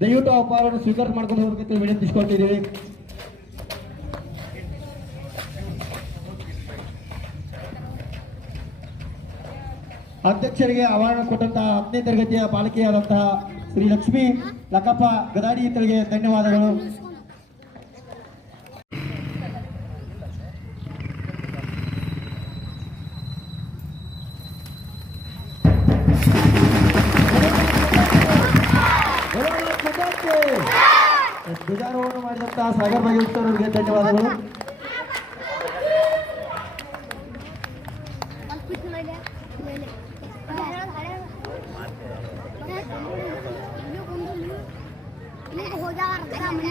ದಯವಿಟ್ಟು ಅಪಾರವನ್ನು ಸ್ವೀಕಾರ ಮಾಡ್ಕೊಂಡು ಹೋಗ್ಬೇಕಂತ ವಿನಂತಿಸ್ಕೊಳ್ತಿದ್ದೀವಿ ಅಧ್ಯಕ್ಷರಿಗೆ ಆವರಣ ಕೊಟ್ಟಂತಹ ಹತ್ತನೇ ತರಗತಿಯ ಬಾಲಕಿಯಾದಂತಹ ಶ್ರೀ ಲಕ್ಷ್ಮಿ ಲಕ್ಕಪ್ಪ ಗದಾಡಿ ಇತರಿಗೆ ಧನ್ಯವಾದಗಳು. ಧ್ವಜಾರೋಹಣ ಮಾಡಿದಂತಹ ಸಾಗರ್ ಭಾಗವತ್ ಅವರಿಗೆ ಧನ್ಯವಾದಗಳು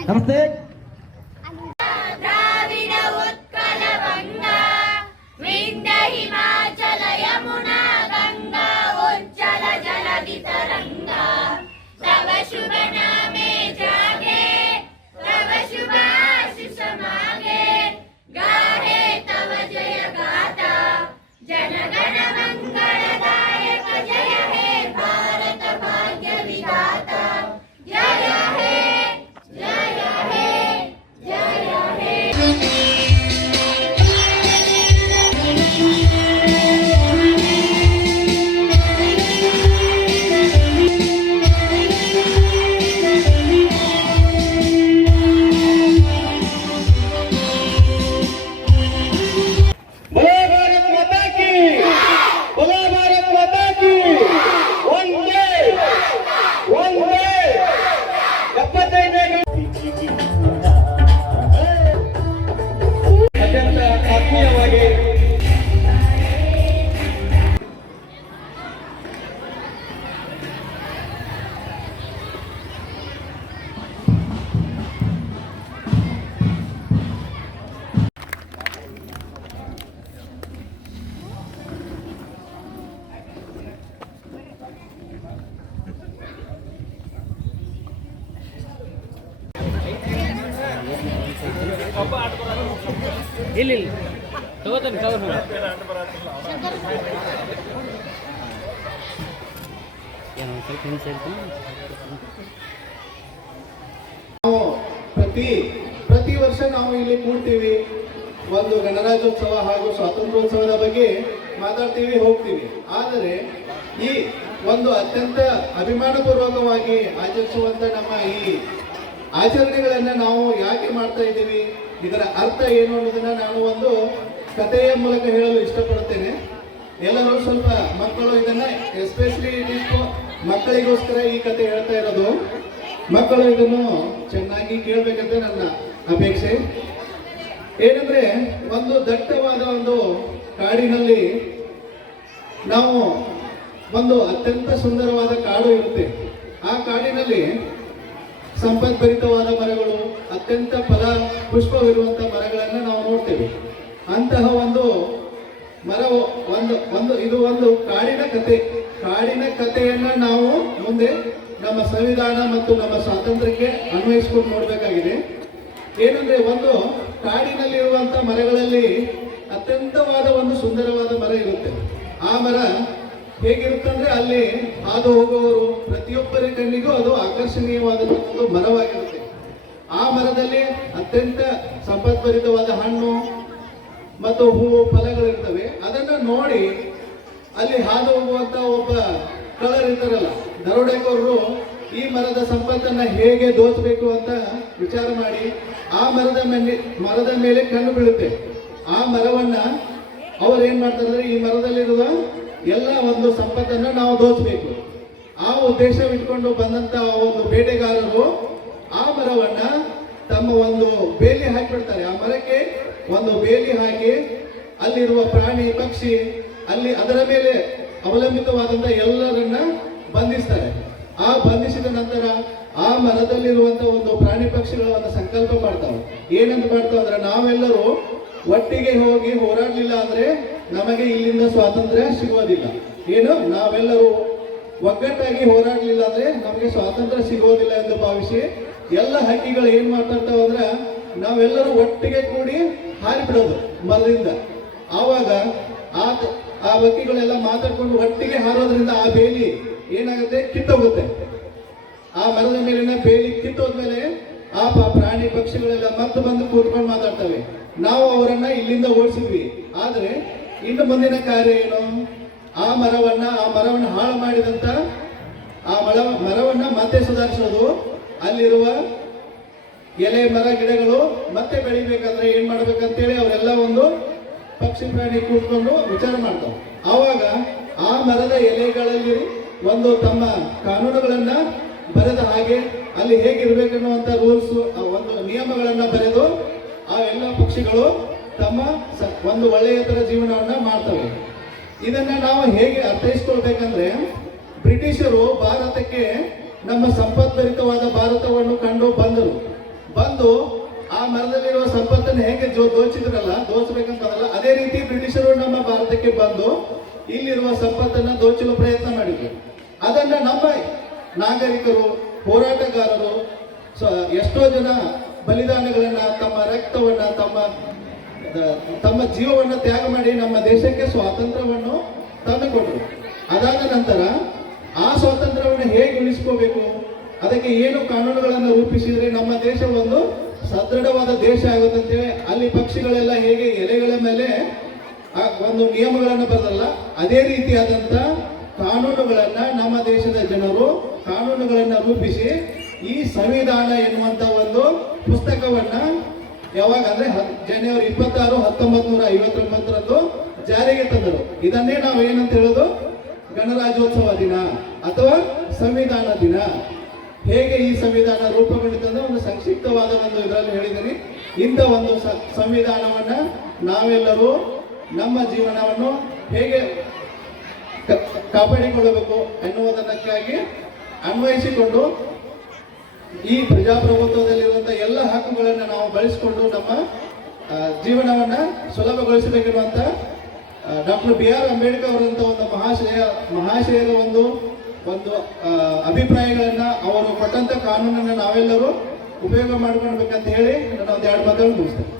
ನಮಸ್ತೆ Yeah. ಇಲ್ಲ ಇಲ್ಲ ಕವರ್ ಏನೋ ಸ್ವಲ್ಪ ಹಿಂಸೆ ಪ್ರತಿ ಪ್ರತಿ ವರ್ಷ ನಾವು ಇಲ್ಲಿ ಕೂಡ್ತೀವಿ. ಒಂದು ಗಣರಾಜ್ಯೋತ್ಸವ ಹಾಗೂ ಸ್ವಾತಂತ್ರ್ಯೋತ್ಸವದ ಬಗ್ಗೆ ಮಾತಾಡ್ತೀವಿ, ಹೋಗ್ತೀವಿ. ಆದರೆ ಈ ಒಂದು ಅತ್ಯಂತ ಅಭಿಮಾನಪೂರ್ವಕವಾಗಿ ಆಚರಿಸುವಂತ ನಮ್ಮ ಈ ಆಚರಣೆಗಳನ್ನ ನಾವು ಯಾಕೆ ಮಾಡ್ತಾ ಇದ್ದೀವಿ, ಇದರ ಅರ್ಥ ಏನು ಅನ್ನೋದನ್ನ ನಾನು ಒಂದು ಕಥೆಯ ಮೂಲಕ ಹೇಳಲು ಇಷ್ಟಪಡುತ್ತೇನೆ ಎಲ್ಲರೂ ಸ್ವಲ್ಪ ಮಕ್ಕಳು ಇದನ್ನ ಎಸ್ಪೆಷಲಿ ಮಕ್ಕಳಿಗೋಸ್ಕರ ಈ ಕತೆ ಹೇಳ್ತಾ ಇರೋದು. ಮಕ್ಕಳು ಇದನ್ನು ಚೆನ್ನಾಗಿ ಕೇಳಬೇಕಂತ ನನ್ನ ಅಪೇಕ್ಷೆ. ಏನಂದ್ರೆ, ಒಂದು ದಟ್ಟವಾದ ಒಂದು ಕಾಡಿನಲ್ಲಿ ನಾವು ಒಂದು ಅತ್ಯಂತ ಸುಂದರವಾದ ಕಾಡು ಇರುತ್ತೆ. ಆ ಕಾಡಿನಲ್ಲಿ ಸಂಪದ್ಭರಿತವಾದ ಮರಗಳು, ಅತ್ಯಂತ ಫಲ ಪುಷ್ಪವಿರುವಂತ ಮರಗಳನ್ನ ನಾವು ನೋಡ್ತೇವೆ. ಅಂತಹ ಒಂದು ಮರ, ಒಂದು ಒಂದು, ಇದು ಒಂದು ಕಾಡಿನ ಕತೆ. ಕಾಡಿನ ಕಥೆಯನ್ನ ನಾವು ಮುಂದೆ ನಮ್ಮ ಸಂವಿಧಾನ ಮತ್ತು ನಮ್ಮ ಸ್ವಾತಂತ್ರ್ಯಕ್ಕೆ ಅನ್ವಯಿಸ್ಕೊಂಡು ನೋಡ್ಬೇಕಾಗಿದೆ. ಏನಂದ್ರೆ ಒಂದು ಕಾಡಿನಲ್ಲಿರುವಂತ ಮರಗಳಲ್ಲಿ ಅತ್ಯಂತವಾದ ಒಂದು ಸುಂದರವಾದ ಮರ ಇರುತ್ತೆ. ಆ ಮರ ಹೇಗಿರುತ್ತಂದ್ರೆ ಅಲ್ಲಿ ಹಾದು ಹೋಗುವವರು ಪ್ರತಿಯೊಬ್ಬರ ಕಣ್ಣಿಗೂ ಅದು ಆಕರ್ಷಣೀಯವಾದ ಒಂದು ಮರವಾಗಿರುತ್ತೆ. ಆ ಮರದಲ್ಲಿ ಅತ್ಯಂತ ಸಂಪದ್ಭರಿತವಾದ ಹಣ್ಣು ಮತ್ತು ಹೂವು ಫಲಗಳಿರ್ತವೆ. ಅದನ್ನ ನೋಡಿ ಅಲ್ಲಿ ಹಾದು ಹೋಗುವಂತ ಒಬ್ಬ ಕಳರ್ ಇರ್ತಾರಲ್ಲ, ದರೋಡೆಕೋರರು ಈ ಮರದ ಸಂಪತ್ತನ್ನ ಹೇಗೆ ದೋಚಬೇಕು ಅಂತ ವಿಚಾರ ಮಾಡಿ ಆ ಮರದ ಮೇಲೆ ಮರದ ಮೇಲೆ ಕಣ್ಣು ಬೀಳುತ್ತೆ. ಆ ಮರವನ್ನ ಅವ್ರು ಏನ್ ಮಾಡ್ತಾರೆ ಅಂದ್ರೆ ಈ ಮರದಲ್ಲಿರುವ ಎಲ್ಲ ಒಂದು ಸಂಪತ್ತನ್ನು ನಾವು ದೋಚಬೇಕು. ಆ ಉದ್ದೇಶವಿಟ್ಕೊಂಡು ಬಂದಂತ ಒಂದು ಬೇಟೆಗಾರರು ಆ ಮರವನ್ನ ತಮ್ಮ ಒಂದು ಬೇಲಿ ಹಾಕಿಬಿಡ್ತಾರೆ. ಆ ಮರಕ್ಕೆ ಒಂದು ಬೇಲಿ ಹಾಕಿ ಅಲ್ಲಿರುವ ಪ್ರಾಣಿ, ಪಕ್ಷಿ ಅಲ್ಲಿ ಅದರ ಮೇಲೆ ಅವಲಂಬಿತವಾದಂತ ಎಲ್ಲರನ್ನ ಬಂಧಿಸ್ತಾರೆ. ಆ ಬಂಧಿಸಿದ ನಂತರ ಆ ಮರದಲ್ಲಿರುವಂತ ಒಂದು ಪ್ರಾಣಿ ಪಕ್ಷಿಗಳ ಒಂದು ಸಂಕಲ್ಪ ಮಾಡ್ತಾವೆ. ಏನಂತ ಮಾಡ್ತಾವೆ ಅಂದ್ರೆ ನಾವೆಲ್ಲರೂ ಒಟ್ಟಿಗೆ ಹೋಗಿ ಹೋರಾಡಲಿಲ್ಲ ಅಂದ್ರೆ ನಮಗೆ ಇಲ್ಲಿಂದ ಸ್ವಾತಂತ್ರ್ಯ ಸಿಗೋದಿಲ್ಲ. ಏನು? ನಾವೆಲ್ಲರೂ ಒಗ್ಗಟ್ಟಾಗಿ ಹೋರಾಡಲಿಲ್ಲ ಅಂದ್ರೆ ನಮಗೆ ಸ್ವಾತಂತ್ರ್ಯ ಸಿಗೋದಿಲ್ಲ ಎಂದು ಭಾವಿಸಿ ಎಲ್ಲ ಹಕ್ಕಿಗಳು ಏನ್ ಮಾತಾಡ್ತಾವ ಅಂದ್ರ ನಾವೆಲ್ಲರೂ ಒಟ್ಟಿಗೆ ಕೂಡಿ ಹಾರಿಬಿಡೋದು ಮರದಿಂದ ಆವಾಗ ಆ ಆ ಹಕ್ಕಿಗಳೆಲ್ಲ ಮಾತಾಡ್ಕೊಂಡು ಒಟ್ಟಿಗೆ ಹಾರೋದ್ರಿಂದ ಆ ಬೇಲಿ ಏನಾಗುತ್ತೆ? ಕಿತ್ತೋಗುತ್ತೆ. ಆ ಮರದ ಮೇಲಿನ ಬೇಲಿ ಕಿತ್ತೋದ್ಮೇಲೆ ಆ ಪ್ರಾಣಿ ಪಕ್ಷಿಗಳೆಲ್ಲ ಮತ್ತೆ ಬಂದು ಕೂತ್ಕೊಂಡು ಮಾತಾಡ್ತವೆ. ನಾವು ಅವರನ್ನ ಇಲ್ಲಿಂದ ಓಡಿಸಿದ್ವಿ. ಆದ್ರೆ ಇನ್ನು ಮುಂದಿನ ಕಾರ್ಯ ಏನು? ಆ ಮರವನ್ನ ಆ ಮರವನ್ನ ಹಾಳು ಮಾಡಿದಂತ ಆ ಮರ ಮರವನ್ನ ಮತ್ತೆ ಸುಧಾರಿಸೋದು. ಅಲ್ಲಿರುವ ಎಲೆ, ಮರ, ಗಿಡಗಳು ಮತ್ತೆ ಬೆಳಿಬೇಕಂದ್ರೆ ಏನ್ ಮಾಡ್ಬೇಕಂತೇಳಿ ಅವರೆಲ್ಲ ಒಂದು ಪಕ್ಷಿ ಪ್ರಾಣಿ ಕೂತ್ಕೊಂಡು ವಿಚಾರ ಮಾಡ್ತಾವೆ ಆವಾಗ ಆ ಮರದ ಎಲೆಗಳಲ್ಲಿ ಒಂದು ತಮ್ಮ ಕಾನೂನುಗಳನ್ನ ಬರೆದ ಹಾಗೆ ಅಲ್ಲಿ ಹೇಗಿರ್ಬೇಕನ್ನುವಂತ ರೂಲ್ಸ್ ಒಂದು ನಿಯಮಗಳನ್ನ ಬರೆದು ಆ ಎಲ್ಲ ಪಕ್ಷಿಗಳು ತಮ್ಮ ಒಂದು ಒಳ್ಳೆಯ ಥರ ಜೀವನವನ್ನ ಮಾಡ್ತವೆ. ಇದನ್ನ ನಾವು ಹೇಗೆ ಅರ್ಥೈಸ್ಕೊಳ್ಬೇಕಂದ್ರೆ, ಬ್ರಿಟಿಷರು ಭಾರತಕ್ಕೆ ನಮ್ಮ ಸಂಪತ್ಭರಿತವಾದ ಭಾರತವನ್ನು ಕಂಡು ಬಂದರು. ಬಂದು ಆ ಮರದಲ್ಲಿರುವ ಸಂಪತ್ತನ್ನು ಹೇಗೆ ಜೋ, ದೋಚಿದ್ರಲ್ಲ ದೋಚಬೇಕಂತಲ್ಲ ಅದೇ ರೀತಿ ಬ್ರಿಟಿಷರು ನಮ್ಮ ಭಾರತಕ್ಕೆ ಬಂದು ಇಲ್ಲಿರುವ ಸಂಪತ್ತನ್ನ ದೋಚಲು ಪ್ರಯತ್ನ ಮಾಡಿದ್ರು. ಅದನ್ನ ನಮ್ಮ ನಾಗರಿಕರು, ಹೋರಾಟಗಾರರು ಎಷ್ಟೋ ಜನ ಬಲಿದಾನಗಳನ್ನ ತಮ್ಮ ರಕ್ತವನ್ನ ತಮ್ಮ ತಮ್ಮ ಜೀವವನ್ನು ತ್ಯಾಗ ಮಾಡಿ ನಮ್ಮ ದೇಶಕ್ಕೆ ಸ್ವಾತಂತ್ರ್ಯವನ್ನು ತಂದುಕೊಟ್ರು. ಅದಾದ ನಂತರ ಆ ಸ್ವಾತಂತ್ರ್ಯವನ್ನು ಹೇಗೆ ಉಳಿಸ್ಕೋಬೇಕು? ಅದಕ್ಕೆ ಏನು ಕಾನೂನುಗಳನ್ನು ರೂಪಿಸಿದರೆ ನಮ್ಮ ದೇಶ ಒಂದು ಸದೃಢವಾದ ದೇಶ ಆಗುತ್ತಂತೆ ಅಲ್ಲಿ ಪಕ್ಷಿಗಳೆಲ್ಲ ಹೇಗೆ ಎಲೆಗಳ ಮೇಲೆ ಒಂದು ನಿಯಮಗಳನ್ನು ಬರೆದಲ್ಲ, ಅದೇ ರೀತಿಯಾದಂಥ ಕಾನೂನುಗಳನ್ನು ನಮ್ಮ ದೇಶದ ಜನರು ಕಾನೂನುಗಳನ್ನು ರೂಪಿಸಿ ಈ ಸಂವಿಧಾನ ಎನ್ನುವಂಥ ಒಂದು ಪುಸ್ತಕವನ್ನ ಯಾವಾಗ ಅಂದ್ರೆ ಜನವರಿ ಇಪ್ಪತ್ತಾರು ಹತ್ತೊಂಬತ್ ನೂರ ಐವತ್ತೊಂಬತ್ತರಂದು ಜಾರಿಗೆ ತಂದರು. ಇದನ್ನೇ ನಾವು ಏನಂತ ಹೇಳೋದು? ಗಣರಾಜ್ಯೋತ್ಸವ ದಿನ ಅಥವಾ ಸಂವಿಧಾನ ದಿನ. ಹೇಗೆ ಈ ಸಂವಿಧಾನ ರೂಪುಗೊಂಡಿತಂದ್ರೆ ಒಂದು ಸಂಕ್ಷಿಪ್ತವಾದ ಒಂದು ಇದರಲ್ಲಿ ಹೇಳಿದ್ದೀನಿ. ಇಂಥ ಒಂದು ಸಂವಿಧಾನವನ್ನ ನಾವೆಲ್ಲರೂ ನಮ್ಮ ಜೀವನವನ್ನು ಹೇಗೆ ಕಾಪಾಡಿಕೊಳ್ಳಬೇಕು ಎನ್ನುವುದಕ್ಕಾಗಿ ಅನ್ವಯಿಸಿಕೊಂಡು ಈ ಪ್ರಜಾಪ್ರಭುತ್ವದಲ್ಲಿರುವಂತಹ ಎಲ್ಲ ಹಕ್ಕುಗಳನ್ನು ನಾವು ಬಳಸಿಕೊಂಡು ನಮ್ಮ ಜೀವನವನ್ನ ಸುಲಭಗೊಳಿಸಬೇಕಿರುವಂತ ಡಾಕ್ಟರ್ ಬಿ ಆರ್ ಅಂಬೇಡ್ಕರ್ ಅವರಂತ ಒಂದು ಮಹಾಶಯ ಮಹಾಶಯದ ಒಂದು ಒಂದು ಅಭಿಪ್ರಾಯಗಳನ್ನು ಅವರು ಕೊಟ್ಟಂತ ಕಾನೂನನ್ನ ನಾವೆಲ್ಲರೂ ಉಪಯೋಗ ಮಾಡ್ಕೊಳ್ಬೇಕಂತ ಹೇಳಿ ನಾನು ಒಂದು ಎರಡು ಮಾತನ್ನು ಮುಗಿಸ್ತೇನೆ.